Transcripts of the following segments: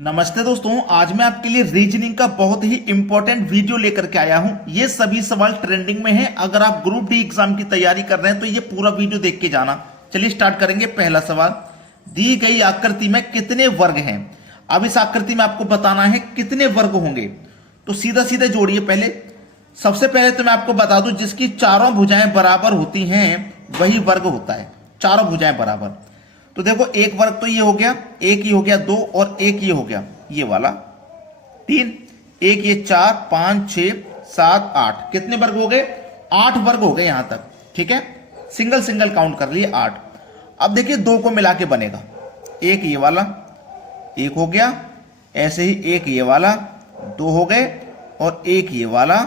नमस्ते दोस्तों, आज मैं आपके लिए रीजनिंग का बहुत ही इंपॉर्टेंट वीडियो लेकर के आया हूं। ये सभी सवाल ट्रेंडिंग में हैं। अगर आप ग्रुप डी एग्जाम की तैयारी कर रहे हैं तो ये पूरा वीडियो देख के जाना। चलिए स्टार्ट करेंगे। पहला सवाल, दी गई आकृति में कितने वर्ग हैं। अब इस आकृति में आपको बताना है कितने वर्ग होंगे। तो सीधा सीधा जोड़िए। पहले सबसे पहले तो मैं आपको बता दूं, जिसकी चारों भुजाएं बराबर होती हैं वही वर्ग होता है। चारों भुजाएं बराबर। तो देखो, एक वर्ग तो ये हो गया, एक ही हो गया, दो, और एक ये हो गया ये वाला, तीन, एक ये, चार, पांच, छह, सात, आठ। कितने वर्ग हो गए? 8 वर्ग हो गए यहां तक। ठीक है, सिंगल सिंगल काउंट कर लिए 8। अब देखिए, दो को मिला के बनेगा, एक ये वाला, एक हो गया, ऐसे ही एक ये वाला, दो हो गए, और एक ये वाला,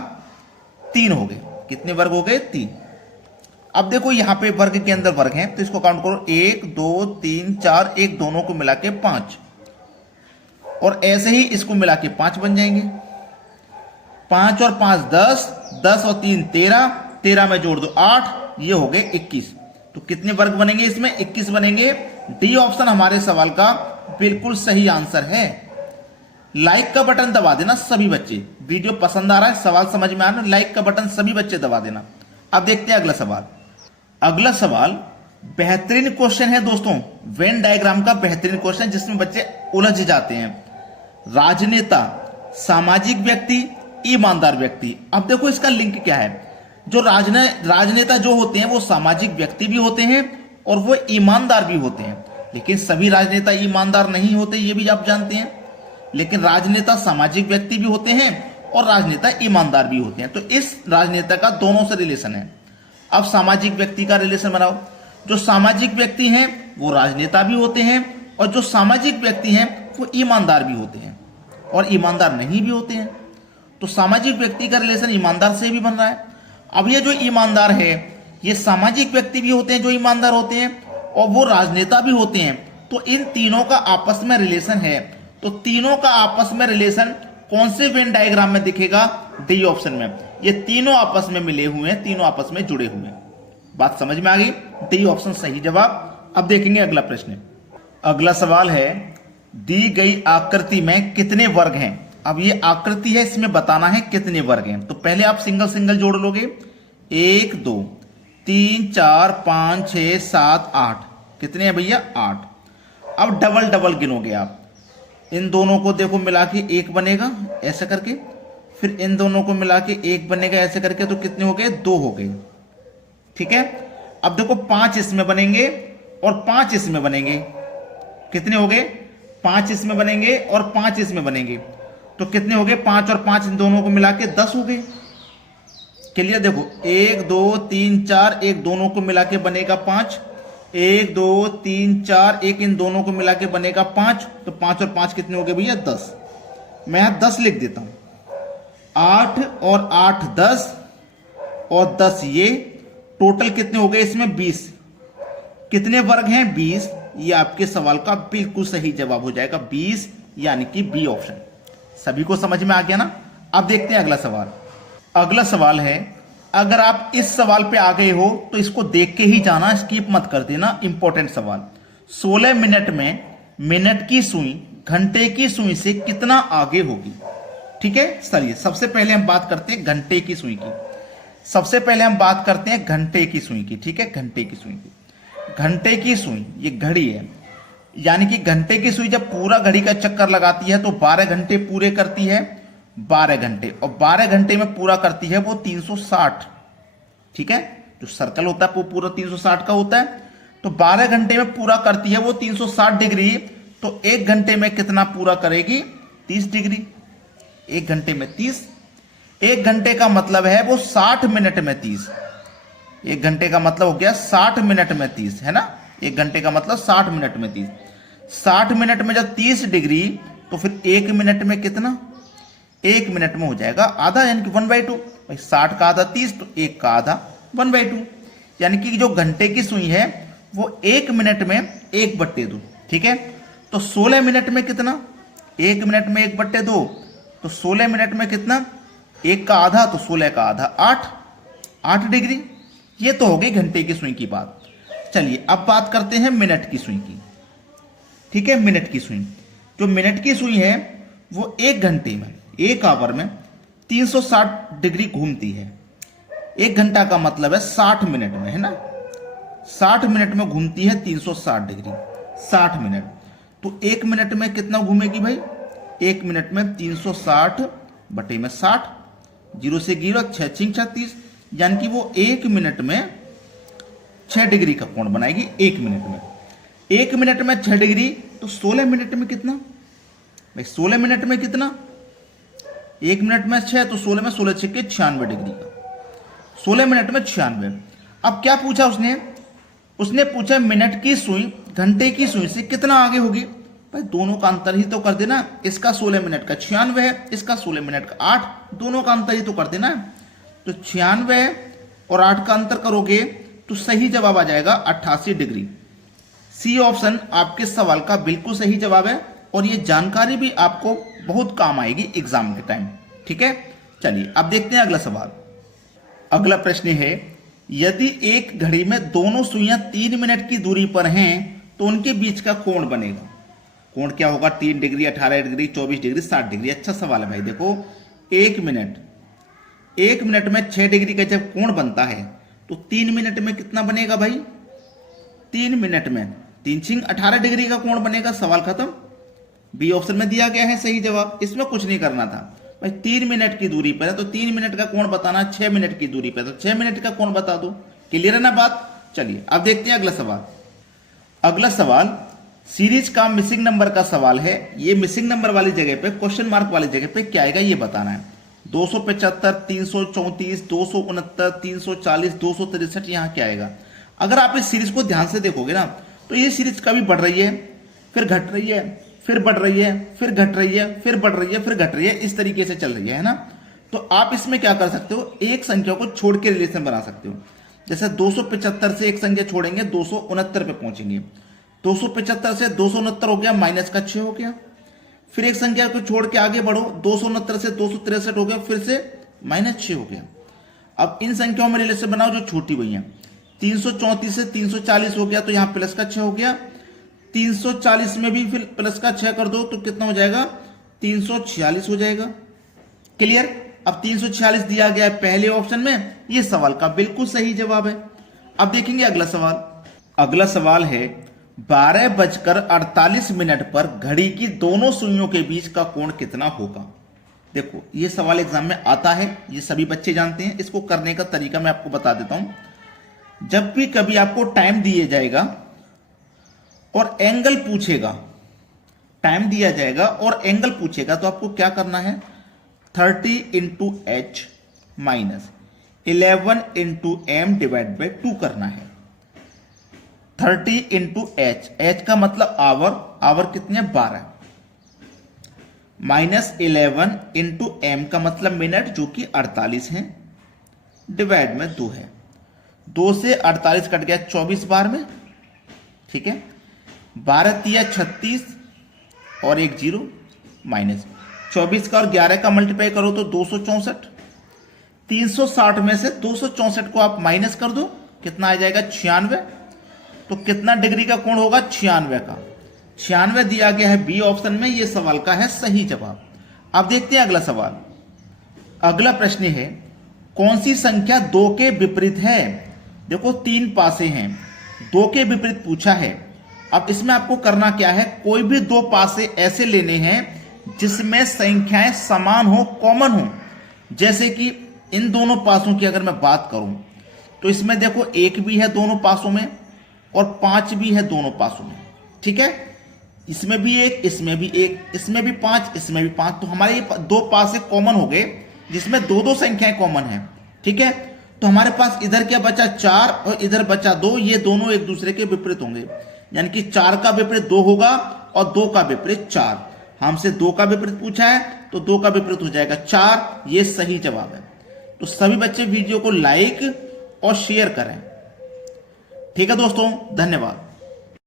3 हो गए। कितने वर्ग हो गए? 3। अब देखो, यहां पे वर्ग के अंदर वर्ग हैं तो इसको काउंट करो, 1 2 3 4, एक दोनों को मिला के 5, और ऐसे ही इसको मिला के 5 बन जाएंगे। 5 और 5 10, 10 और 3 13, 13 में जोड़ दो 8, ये हो गए 21। तो कितने वर्ग बनेंगे इसमें? 21 बनेंगे। डी ऑप्शन हमारे सवाल का बिल्कुल सही आंसर है। लाइक का बटन दबा देना सभी बच्चे। वीडियो पसंद आ रहा है, सवाल समझ में आ रहा है, लाइक का बटन सभी बच्चे दबा देना। अब देखते हैं अगला सवाल। अगला सवाल बेहतरीन क्वेश्चन है दोस्तों, वेन डायग्राम का बेहतरीन क्वेश्चन, जिसमें बच्चे उलझ जाते हैं। राजनेता, सामाजिक व्यक्ति, ईमानदार व्यक्ति। अब देखो, इसका लिंक क्या है। जो राजनेता जो होते हैं वो सामाजिक व्यक्ति भी होते हैं और वो ईमानदार भी होते हैं। लेकिन सभी राजनेता ईमानदार नहीं होते, ये भी आप जानते हैं। लेकिन राजनेता सामाजिक व्यक्ति भी होते हैं और राजनेता ईमानदार भी होते हैं। तो इस राजनेता का दोनों से रिलेशन है। अब सामाजिक व्यक्ति का रिलेशन बनाओ। जो सामाजिक व्यक्ति हैं वो राजनेता भी होते हैं, और जो सामाजिक व्यक्ति हैं वो ईमानदार भी होते हैं और ईमानदार नहीं भी होते हैं। तो सामाजिक व्यक्ति का रिलेशन ईमानदार से भी बन रहा है। अब ये जो ईमानदार है, ये सामाजिक व्यक्ति भी होते हैं जो ईमानदार होते हैं, और वो राजनेता भी होते हैं। तो इन तीनों का आपस में रिलेशन है। तो तीनों का आपस में रिलेशन कौन से वेन डायग्राम में दिखेगा? डी ऑप्शन में। ये तीनों आपस में मिले हुए हैं, तीनों आपस में जुड़े हुए हैं। बात समझ में आ गई? डी ऑप्शन सही जवाब। अब देखेंगे अगला प्रश्न। अगला सवाल है, दी गई आकृति में कितने वर्ग हैं। अब ये आकृति है, इसमें बताना है कितने वर्ग हैं। तो पहले आप सिंगल सिंगल जोड़ लोगे। 1 2 3 4 5 6 7 8। कितने हैं भैया? 8। अब डबल डबल गिनोगे आप। इन दोनों को देखो मिला के 1 बनेगा ऐसे करके, फिर इन दोनों को मिला के 1 बनेगा ऐसे करके। तो कितने हो गए? 2 हो गए। ठीक है, अब देखो 5 इसमें बनेंगे और 5 इसमें बनेंगे। कितने हो गए? 5 इसमें बनेंगे और 5 इसमें बनेंगे। तो कितने हो गए? 5 और 5 इन दोनों को मिला के 10 हो गए। क्लियर? देखो, 1 2 3 4, एक दोनों को मिला के बनेगा 5, 1 2 3 4, एक इन दोनों को मिला के बनेगा 5। तो 5 और 5 कितने हो गए भैया? 10। मैं यहां 10 लिख देता हूं। 8 और 8 10, और 10 ये, टोटल कितने हो गए इसमें? 20। कितने वर्ग हैं? 20। ये आपके सवाल का बिल्कुल सही जवाब हो जाएगा, 20, यानी कि बी ऑप्शन। सभी को समझ में आ गया ना? अब देखते हैं अगला सवाल। अगला सवाल है, अगर आप इस सवाल पे आ गए हो तो इसको देख के ही जाना, स्किप मत कर देना। इंपॉर्टेंट सवाल। 16 मिनट में मिनट की सुई घंटे की सुई से कितना आगे होगी? ठीक है, चलिए सबसे पहले हम बात करते हैं घंटे की सुई की। सबसे पहले हम बात करते हैं घंटे की सुई की। ठीक है, घंटे की सुई की। घंटे की सुई ये घड़ी है, यानी कि घंटे की सुई जब पूरा घड़ी का चक्कर लगाती है तो 12 घंटे पूरे करती है। 12 घंटे, और 12 घंटे में पूरा करती है वो 360। ठीक है, जो सर्कल होता है वो पूरा 360 का होता है। तो 12 घंटे में पूरा करती है वो 360 डिग्री। तो 1 घंटे में कितना पूरा करेगी? 30 डिग्री। 1 घंटे में 30। 1 घंटे का मतलब है वो 60 मिनट में 30। 1 घंटे का मतलब हो गया 60 मिनट में 30, है ना? 1 घंटे का मतलब 60 मिनट में 30। 60 मिनट में जब 30 डिग्री, तो फिर 1 मिनट में कितना? 1 मिनट में हो जाएगा आधा, यानी कि 1/2। भाई 60 का आधा 30, तो 1 का आधा 1/2। यानी कि जो घंटे की सुई है वो 1 मिनट में 1/2। ठीक है, तो 16 मिनट में कितना? 1 मिनट में 1/2। तो 16 मिनट में कितना? 1 का आधा, तो 16 का आधा 8 डिग्री। ये तो हो गई घंटे की सुई की बात। चलिए अब बात करते हैं मिनट की सुई की। ठीक है, मिनट की सुई। जो मिनट की सुई है वो 1 घंटे में, 1 आवर में 360 डिग्री घूमती है। 1 घंटा का मतलब है 60 मिनट में, है ना। 60 मिनट में घूमती है 360 डिग्री, 60 मिनट। तो 1 मिनट में कितना घूमेगी भाई? 1 मिनट में 360 बटे में 60, 0 से 0, 6 6 36, यानी कि वो 1 मिनट में 6 डिग्री का कोण बनाएगी। 1 मिनट में, 1 मिनट में 6 डिग्री, तो 16 मिनट में कितना भाई? 16 मिनट में कितना? 1 मिनट में 6, तो 16 में 16 6 96 डिग्री का, 16 मिनट में 96। अब क्या पूछा उसने पूछा मिनट की सुई घंटे की सुई से कितना आगे होगी? भाई दोनों का अंतर ही तो कर देना। इसका 16 मिनट का 96 है, इसका 16 मिनट का 8, दोनों का अंतर ही तो कर देना। तो 96 और 8 का अंतर करोगे तो सही जवाब आ जाएगा 88 डिग्री। सी ऑप्शन आपके सवाल का बिल्कुल सही जवाब है, और ये जानकारी भी आपको बहुत काम आएगी एग्जाम के टाइम। ठीक है, चलिए अब देखते हैं अगला सवाल। अगला प्रश्न है, यदि एक घड़ी में दोनों सुइयां 3 मिनट की दूरी पर हैं तो उनके बीच का कोण बनेगा। कोण क्या होगा? 3 डिग्री, 18 डिग्री, 24 डिग्री, 60 डिग्री। अच्छा सवाल है भाई। देखो 1 मिनट में 6 डिग्री का जब कोण बनता है तो 3 मिनट में कितना बनेगा भाई? 3 मिनट में 3 6 18 डिग्री का कोण बनेगा। सवाल खत्म। बी ऑप्शन में दिया गया है सही जवाब, इसमें कुछ नहीं करना था भाई। 3 मिनट की दूरी पर है तो 3 मिनट का कोण बताना, 6 मिनट की दूरी पर तो 6 मिनट का कोण बता दो। क्लियर है ना बात? चलिए अब देखते हैं अगला सवाल। अगला सवाल सीरीज का मिसिंग नंबर का सवाल है। ये मिसिंग नंबर वाली जगह पे, क्वेश्चन मार्क वाली जगह पे क्या आएगा ये बताना है। 275, 334, 269, 340, 263, यहाँ क्या आएगा? अगर आप इस सीरीज को ध्यान से देखोगे ना तो ये सीरीज कभी बढ़ रही है, फिर घट रही है, फिर बढ़ रही है, फिर घट रही है, फिर बढ़ रही है, फिर घट रही है, इस तरीके से चल रही है ना। तो आप इसमें क्या कर सकते हो? एक संख्या को छोड़ के रिलेशन बना सकते हो। जैसे 275 से एक संख्या छोड़ेंगे 269 पे पहुंचेंगे। 275 से 269 हो गया, माइनस का 6 हो गया। फिर एक संख्या को छोड़ के आगे बढ़ो, 269 से 263 हो गया, फिर से -6 हो गया। अब इन संख्याओं में रिलेशन बनाओ जो छोटी हुई हैं। 334 से 340 हो गया तो यहां प्लस का 6 हो गया। 340 में भी फिर प्लस का 6 कर दो तो कितना हो जाएगा? 346 हो जाएगा। क्लियर? अब 346 दिया गया है पहले ऑप्शन में, यह सवाल का बिल्कुल सही जवाब है। अब देखेंगे अगला सवाल। अगला सवाल है 12:48 पर घड़ी की दोनों सुइयों के बीच का कोण कितना होगा? देखो यह सवाल एग्जाम में आता है, ये सभी बच्चे जानते हैं। इसको करने का तरीका मैं आपको बता देता हूं। जब भी कभी आपको टाइम दिया जाएगा और एंगल पूछेगा, टाइम दिया जाएगा और एंगल पूछेगा तो आपको क्या करना है? 30 × h minus 11 × m divide by 2 करना है। 30 × h, h का मतलब आवर, आवर कितने? 12, माइनस 11 × m का मतलब मिनट जो कि 48 है, डिवाइड में 2 है। 2 से 48 कट गया 24 बार में। ठीक है, 12 तिया 36 और 1 0 माइनस 24 का और 11 का मल्टीप्लाई करो तो 264। 360 में से 264 को आप माइनस कर दो, कितना आ जाएगा? 96। तो कितना डिग्री का कोण होगा? 96 का। 96 दिया गया है बी ऑप्शन में, यह सवाल का है सही जवाब। अब देखते हैं अगला सवाल। अगला प्रश्न है कौन सी संख्या 2 के विपरीत है? देखो 3 पासे हैं, 2 के विपरीत पूछा है। अब इसमें आपको करना क्या है? कोई भी 2 पासे ऐसे लेने हैं जिसमें संख्याएं समान हो, कॉमन हो। जैसे कि इन दोनों पासों की अगर मैं बात करूं तो इसमें देखो 1 भी है दोनों पासों में और 5 भी है दोनों पासों में। ठीक है, इसमें भी 1, इसमें भी 1, इसमें भी 5, इसमें भी 5। तो हमारे ये 2 पासे कॉमन हो गए जिसमें 2 संख्याएं कॉमन है। ठीक है, तो हमारे पास इधर क्या बचा? 4 और इधर बचा 2। ये दोनों एक दूसरे के विपरीत होंगे, यानी कि 4 का विपरीत 2 होगा और 2 का विपरीत 4। हमसे 2 का विपरीत पूछा है तो 2 का विपरीत हो जाएगा 4। ये सही जवाब है। तो सभी बच्चे वीडियो को लाइक और शेयर करें। ठीक है दोस्तों, धन्यवाद।